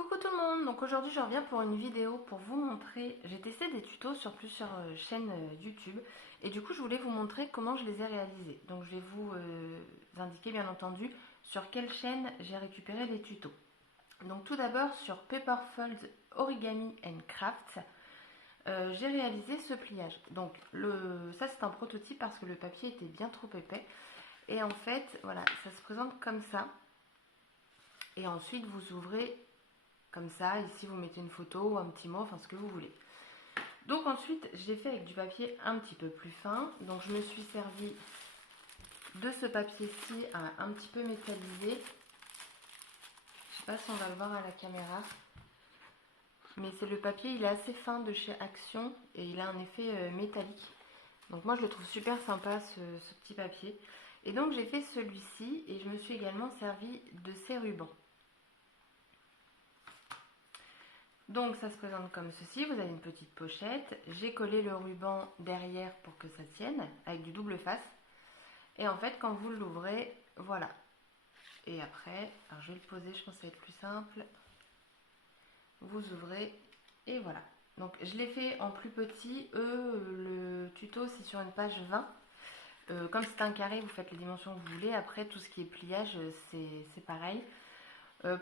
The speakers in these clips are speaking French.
Coucou tout le monde, donc aujourd'hui je reviens pour une vidéo pour vous montrer, j'ai testé des tutos sur plusieurs chaînes YouTube et du coup je voulais vous montrer comment je les ai réalisés. Donc je vais vous indiquer bien entendu sur quelle chaîne j'ai récupéré les tutos. Donc tout d'abord sur Paperfold Origami and Craft, j'ai réalisé ce pliage. Donc ça c'est un prototype parce que le papier était bien trop épais et en fait voilà, ça se présente comme ça et ensuite vous ouvrez comme ça, ici vous mettez une photo ou un petit mot, enfin ce que vous voulez. Donc ensuite, je l'ai fait avec du papier un petit peu plus fin. Donc je me suis servi de ce papier-ci un petit peu métallisé. Je sais pas si on va le voir à la caméra. Mais c'est le papier, il est assez fin de chez Action et il a un effet métallique. Donc moi je le trouve super sympa ce petit papier. Et donc j'ai fait celui-ci et je me suis également servi de ces rubans. Donc ça se présente comme ceci, vous avez une petite pochette, j'ai collé le ruban derrière pour que ça tienne, avec du double face. Et en fait quand vous l'ouvrez, voilà. Et après, alors je vais le poser, je pense que ça va être plus simple. Vous ouvrez et voilà. Donc je l'ai fait en plus petit, le tuto c'est sur une page 20. Comme c'est un carré, vous faites les dimensions que vous voulez, après tout ce qui est pliage c'est pareil.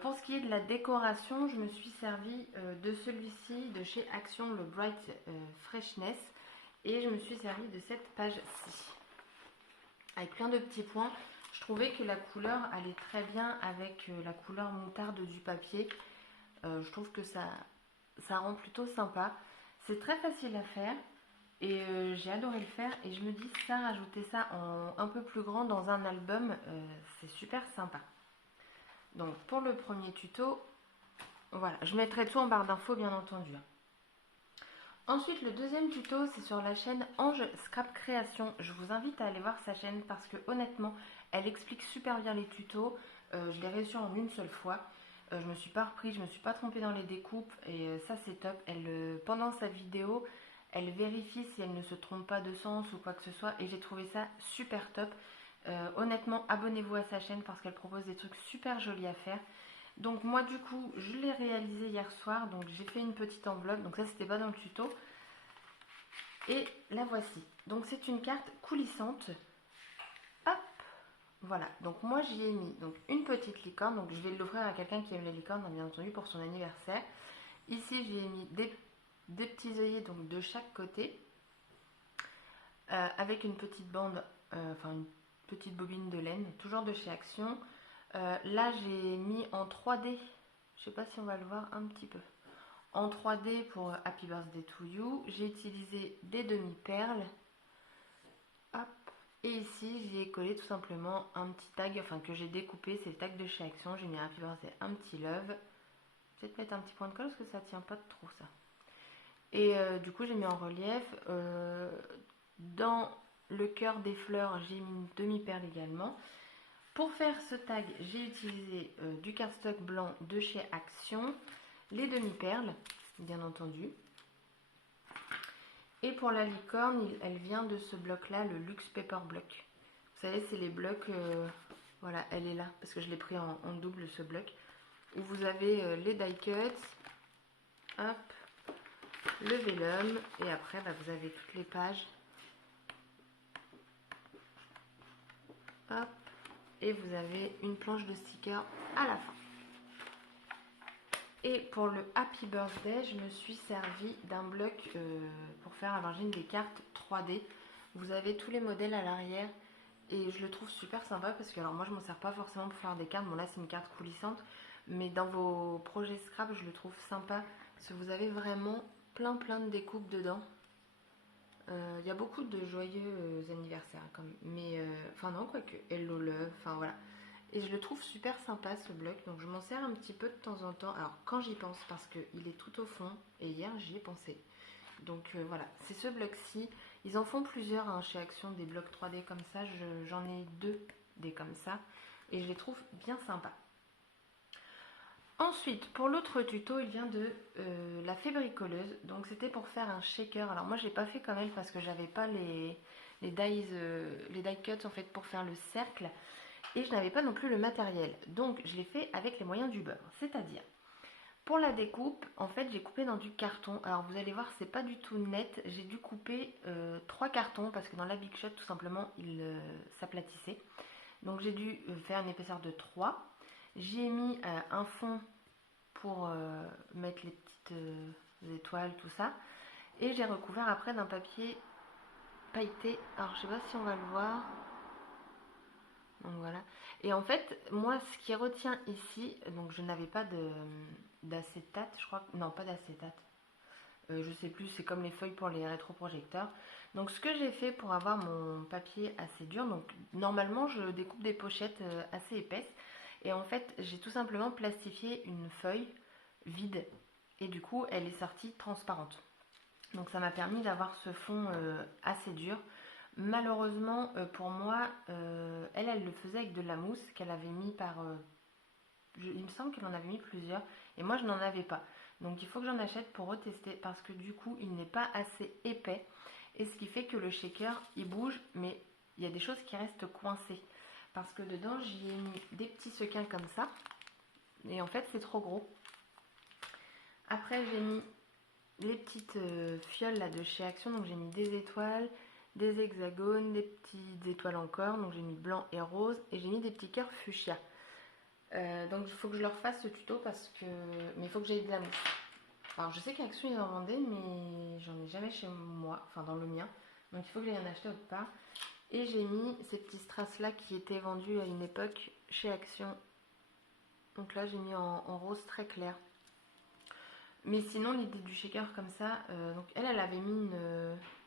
Pour ce qui est de la décoration, je me suis servi de celui-ci de chez Action, le Bright Freshness, et je me suis servi de cette page-ci avec plein de petits points. Je trouvais que la couleur allait très bien avec la couleur moutarde du papier. Je trouve que ça rend plutôt sympa. C'est très facile à faire et j'ai adoré le faire, et je me dis ça, rajouter ça en un peu plus grand dans un album, c'est super sympa. Donc pour le premier tuto, voilà, je mettrai tout en barre d'infos bien entendu. Ensuite, le deuxième tuto, c'est sur la chaîne Ange Scrap Création. Je vous invite à aller voir sa chaîne parce que honnêtement, elle explique super bien les tutos. Je l'ai réussi en une seule fois. Je me suis pas repris, je me suis pas trompée dans les découpes et ça c'est top. Pendant sa vidéo, elle vérifie si elle ne se trompe pas de sens ou quoi que ce soit et j'ai trouvé ça super top. Honnêtement, abonnez-vous à sa chaîne parce qu'elle propose des trucs super jolis à faire. Donc moi du coup, je l'ai réalisé hier soir, donc j'ai fait une petite enveloppe, donc ça c'était pas dans le tuto. Et la voici. Donc c'est une carte coulissante. Hop, voilà. Donc moi j'y ai mis donc une petite licorne, donc je vais l'offrir à quelqu'un qui aime les licornes, bien entendu, pour son anniversaire. Ici j'y ai mis des petits œillets donc de chaque côté, avec une petite bande, enfin une petite bobine de laine, toujours de chez Action. Là j'ai mis en 3D, je sais pas si on va le voir un petit peu, en 3D pour Happy Birthday to You. J'ai utilisé des demi-perles, hop, et ici j'y ai collé tout simplement un petit tag, enfin que j'ai découpé, c'est le tag de chez Action. J'ai mis Happy Birthday, un petit love, peut-être mettre un petit point de colle parce que ça tient pas trop ça. Et du coup j'ai mis en relief, dans le cœur des fleurs j'ai mis une demi-perle également. Pour faire ce tag, j'ai utilisé du cardstock blanc de chez Action, les demi-perles, bien entendu. Et pour la licorne, elle vient de ce bloc-là, le Luxe Paper Block. Vous savez, c'est les blocs, voilà, elle est là, parce que je l'ai pris en double ce bloc, où vous avez les die cuts, hop, le vellum, et après, bah, vous avez toutes les pages. Hop. Et vous avez une planche de stickers à la fin. Et pour le Happy Birthday, je me suis servi d'un bloc pour faire à l'origine des cartes 3D. Vous avez tous les modèles à l'arrière et je le trouve super sympa parce que alors moi je m'en sers pas forcément pour faire des cartes. Bon là c'est une carte coulissante, mais dans vos projets scrap je le trouve sympa parce que vous avez vraiment plein de découpes dedans. Il y a beaucoup de joyeux anniversaires comme, mais enfin non, quoique Hello Love, enfin voilà. Et je le trouve super sympa ce bloc, donc je m'en sers un petit peu de temps en temps. Alors quand j'y pense, parce qu'il est tout au fond, et hier j'y ai pensé. Donc voilà, c'est ce bloc-ci. Ils en font plusieurs hein, chez Action, des blocs 3D comme ça. J'en ai deux des comme ça, et je les trouve bien sympas. Ensuite, pour l'autre tuto, il vient de la fée bricoleuse. Donc c'était pour faire un shaker. Alors moi j'ai pas fait comme elle parce que j'avais pas les die cuts en fait pour faire le cercle. Et je n'avais pas non plus le matériel. Donc je l'ai fait avec les moyens du beurre. C'est-à-dire, Pour la découpe, en fait, j'ai coupé dans du carton. Alors, vous allez voir, c'est pas du tout net. J'ai dû couper 3 cartons parce que dans la Big Shot, tout simplement, il s'aplatissait. Donc, j'ai dû faire une épaisseur de 3. J'y ai mis un fond pour mettre les petites étoiles, tout ça. Et j'ai recouvert après d'un papier pailleté. Alors, je sais pas si on va le voir. Donc voilà. Et en fait, moi, ce qui retient ici, donc je n'avais pas d'acétate, je crois. Non, pas d'acétate. Je sais plus, c'est comme les feuilles pour les rétroprojecteurs. Donc ce que j'ai fait pour avoir mon papier assez dur, donc normalement je découpe des pochettes assez épaisses. Et en fait, j'ai tout simplement plastifié une feuille vide. Et du coup, elle est sortie transparente. Donc ça m'a permis d'avoir ce fond assez dur. Malheureusement pour moi, elle le faisait avec de la mousse qu'elle avait mis il me semble qu'elle en avait mis plusieurs et moi je n'en avais pas. Donc il faut que j'en achète pour retester parce que du coup il n'est pas assez épais et ce qui fait que le shaker il bouge mais il y a des choses qui restent coincées. Parce que dedans j'y ai mis des petits sequins comme ça et en fait c'est trop gros. Après j'ai mis les petites fioles là de chez Action, donc j'ai mis des étoiles, des hexagones, des petites étoiles encore, donc j'ai mis blanc et rose et j'ai mis des petits cœurs fuchsia. Donc il faut que je leur fasse ce tuto parce que... Mais il faut que j'aie de la mousse. Alors je sais qu'Action ils en vendaient mais j'en ai jamais chez moi, enfin dans le mien. Donc il faut que j'aille en acheter autre part. Et j'ai mis ces petits strass là qui étaient vendus à une époque chez Action. Donc là j'ai mis en rose très clair. Mais sinon, l'idée du shaker comme ça, donc elle avait mis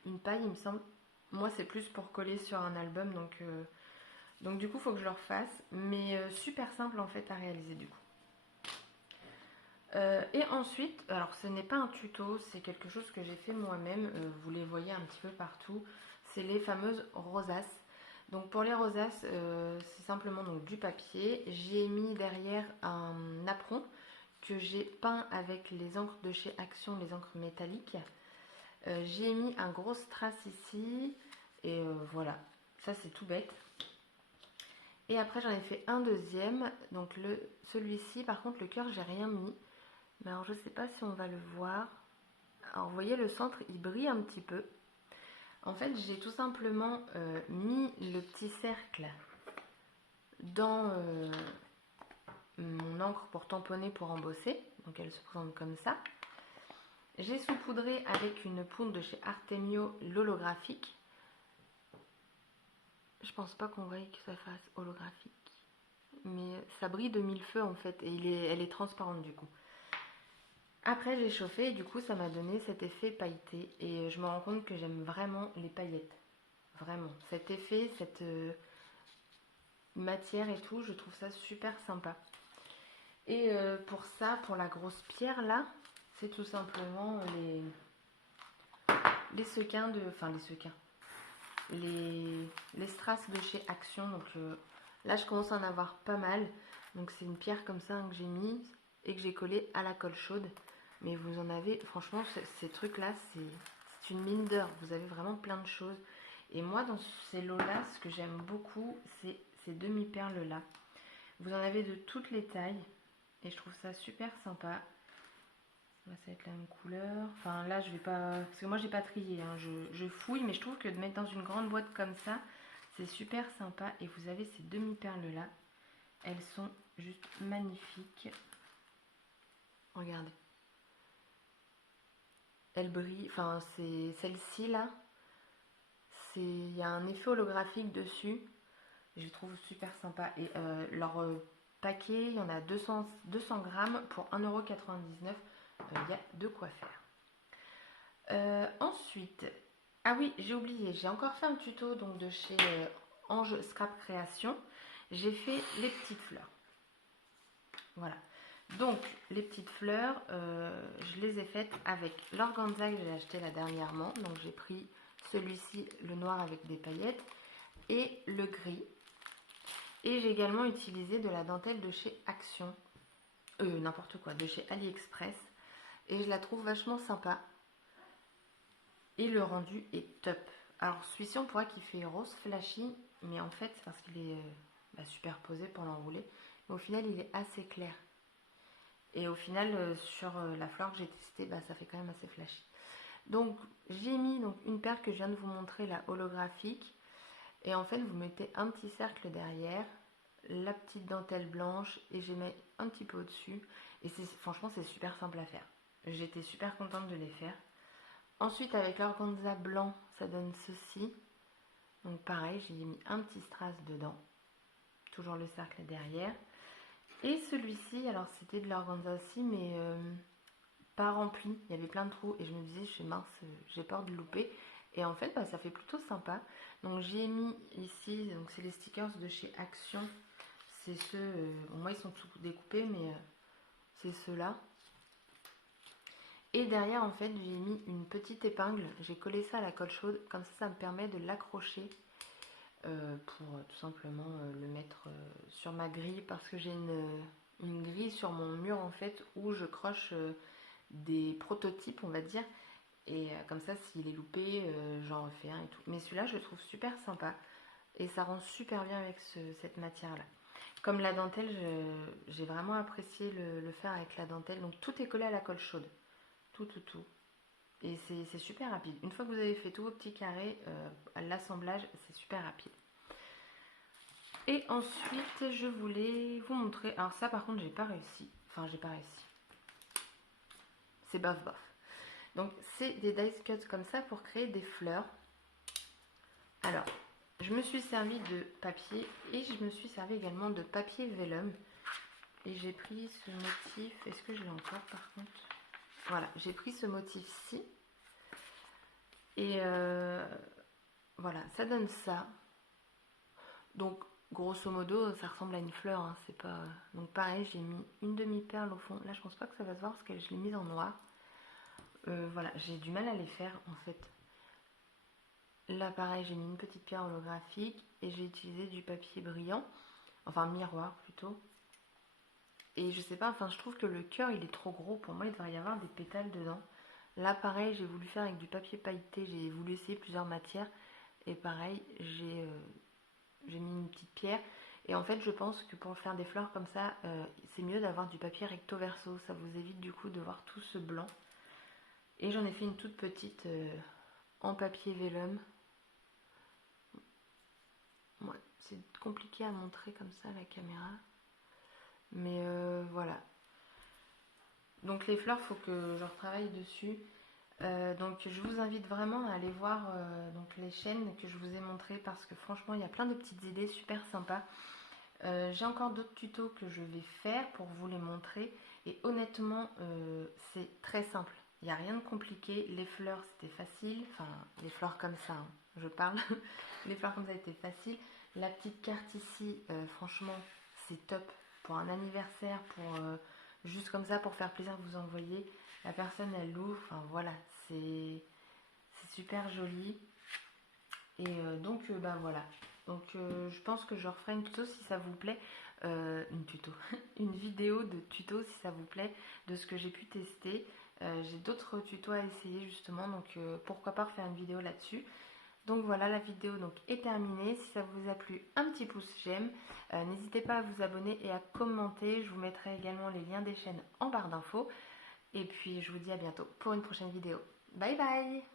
une paille, il me semble. Moi, c'est plus pour coller sur un album, donc du coup, il faut que je le refasse. Mais super simple en fait à réaliser du coup. Et ensuite, alors ce n'est pas un tuto, c'est quelque chose que j'ai fait moi-même. Vous les voyez un petit peu partout. C'est les fameuses rosaces. Donc pour les rosaces, c'est simplement donc, du papier. J'y ai mis derrière un apron que j'ai peint avec les encres de chez Action, les encres métalliques. J'y ai mis un gros strass ici. Et voilà, ça c'est tout bête. Et après j'en ai fait un deuxième. Donc celui-ci, par contre le cœur j'ai rien mis. Mais alors je sais pas si on va le voir. Alors vous voyez le centre il brille un petit peu. En fait j'ai tout simplement mis le petit cercle dans mon encre pour tamponner pour embosser. Donc elle se présente comme ça. J'ai saupoudré avec une poudre de chez Artemio l'holographique. Je pense pas qu'on voie que ça fasse holographique. Mais ça brille de mille feux en fait et elle est transparente du coup. Après j'ai chauffé et du coup ça m'a donné cet effet pailleté et je me rends compte que j'aime vraiment les paillettes. Vraiment. Cet effet, cette matière et tout, je trouve ça super sympa. Et pour ça, pour la grosse pierre là, c'est tout simplement les sequins de... Enfin les sequins. Les strass de chez Action. Donc là je commence à en avoir pas mal. Donc c'est une pierre comme ça hein, que j'ai mise et que j'ai collée à la colle chaude. Mais vous en avez, franchement ces trucs là c'est une mine d'or. Vous avez vraiment plein de choses. Et moi dans ces lots là, ce que j'aime beaucoup c'est ces demi-perles là. Vous en avez de toutes les tailles. Et je trouve ça super sympa. Là, ça va être la même couleur. Enfin, là, je vais pas... Parce que moi, j'ai pas trié. Hein. Je fouille, mais je trouve que de mettre dans une grande boîte comme ça, c'est super sympa. Et vous avez ces demi-perles-là. Elles sont juste magnifiques. Regardez. Elles brillent. Enfin, c'est celle-ci, là. Il y a un effet holographique dessus. Je les trouve super sympa. Et leur paquet, il y en a 200 grammes pour 1,99 €. Il y a de quoi faire. Ensuite, ah oui, j'ai oublié, j'ai encore fait un tuto donc, de chez Ange Scrap Création. J'ai fait les petites fleurs. Voilà. Donc, les petites fleurs, je les ai faites avec l'organza que j'ai acheté là dernièrement. Donc, j'ai pris celui-ci, le noir avec des paillettes, et le gris. Et j'ai également utilisé de la dentelle de chez Action. N'importe quoi, de chez AliExpress. Et je la trouve vachement sympa. Et le rendu est top. Alors celui-ci on pourrait qu'il fait rose flashy. Mais en fait c'est parce qu'il est superposé pour l'enrouler. Mais au final il est assez clair. Et au final, sur la fleur que j'ai testée, bah, ça fait quand même assez flashy. Donc j'ai mis donc, une perle que je viens de vous montrer, la holographique. Et en fait, vous mettez un petit cercle derrière, la petite dentelle blanche et j'ai mis un petit peu au-dessus. Et franchement, c'est super simple à faire. J'étais super contente de les faire. Ensuite, avec l'organza blanc, ça donne ceci. Donc pareil, j'ai mis un petit strass dedans. Toujours le cercle derrière. Et celui-ci, alors c'était de l'organza aussi, mais pas rempli. Il y avait plein de trous et je me disais, je suis mince, j'ai peur de louper. Et en fait, bah, ça fait plutôt sympa. Donc j'ai mis ici, donc c'est les stickers de chez Action. C'est ceux, bon, moi ils sont tout découpés, mais c'est ceux-là. Et derrière, en fait, j'ai mis une petite épingle. J'ai collé ça à la colle chaude. Comme ça me permet de l'accrocher pour tout simplement le mettre sur ma grille. Parce que j'ai une grille sur mon mur, en fait, où je croche des prototypes, on va dire. Et comme ça, s'il est loupé, j'en refais un et tout. Mais celui-là, je le trouve super sympa. Et ça rend super bien avec cette matière-là. Comme la dentelle, j'ai vraiment apprécié le faire avec la dentelle. Donc tout est collé à la colle chaude. Tout. Et c'est super rapide. Une fois que vous avez fait tous vos petits carrés, l'assemblage, c'est super rapide. Et ensuite, je voulais vous montrer... Alors ça, par contre, j'ai pas réussi. Enfin, j'ai pas réussi. C'est bof. Donc, c'est des dice cuts comme ça pour créer des fleurs. Alors, je me suis servi de papier et je me suis servi également de papier vellum. Et j'ai pris ce motif... Est-ce que je l'ai encore, par contre? Voilà, j'ai pris ce motif-ci. Et voilà, ça donne ça. Donc, grosso modo, ça ressemble à une fleur. Hein, c'est pas... Donc, pareil, j'ai mis une demi-perle au fond. Là, je pense pas que ça va se voir parce que je l'ai mise en noir. Voilà, j'ai du mal à les faire, en fait. Là, pareil, j'ai mis une petite pierre holographique et j'ai utilisé du papier brillant. Enfin, miroir, plutôt. Et je sais pas, enfin, je trouve que le cœur, il est trop gros. Pour moi, il devrait y avoir des pétales dedans. Là, pareil, j'ai voulu faire avec du papier pailleté. J'ai voulu essayer plusieurs matières. Et pareil, j'ai mis une petite pierre. Et en fait, je pense que pour faire des fleurs comme ça, c'est mieux d'avoir du papier recto verso. Ça vous évite du coup de voir tout ce blanc. Et j'en ai fait une toute petite en papier vellum. Ouais, c'est compliqué à montrer comme ça à la caméra. Mais voilà. Donc les fleurs, il faut que je retravaille dessus. Donc je vous invite vraiment à aller voir donc les chaînes que je vous ai montrées parce que franchement il y a plein de petites idées super sympas. J'ai encore d'autres tutos que je vais faire pour vous les montrer et honnêtement c'est très simple. Il n'y a rien de compliqué. Les fleurs c'était facile, enfin les fleurs comme ça hein, je parle. Les fleurs comme ça étaient faciles. La petite carte ici franchement c'est top pour un anniversaire, pour juste comme ça pour faire plaisir de vous envoyer. La personne elle l'ouvre, enfin voilà, c'est super joli. Et donc bah voilà. Donc je pense que je referai une tuto si ça vous plaît. Une vidéo de tuto si ça vous plaît de ce que j'ai pu tester. J'ai d'autres tutos à essayer justement, donc pourquoi pas refaire une vidéo là-dessus. Donc voilà, la vidéo donc est terminée. Si ça vous a plu, un petit pouce j'aime. N'hésitez pas à vous abonner et à commenter. Je vous mettrai également les liens des chaînes en barre d'infos. Et puis je vous dis à bientôt pour une prochaine vidéo. Bye bye!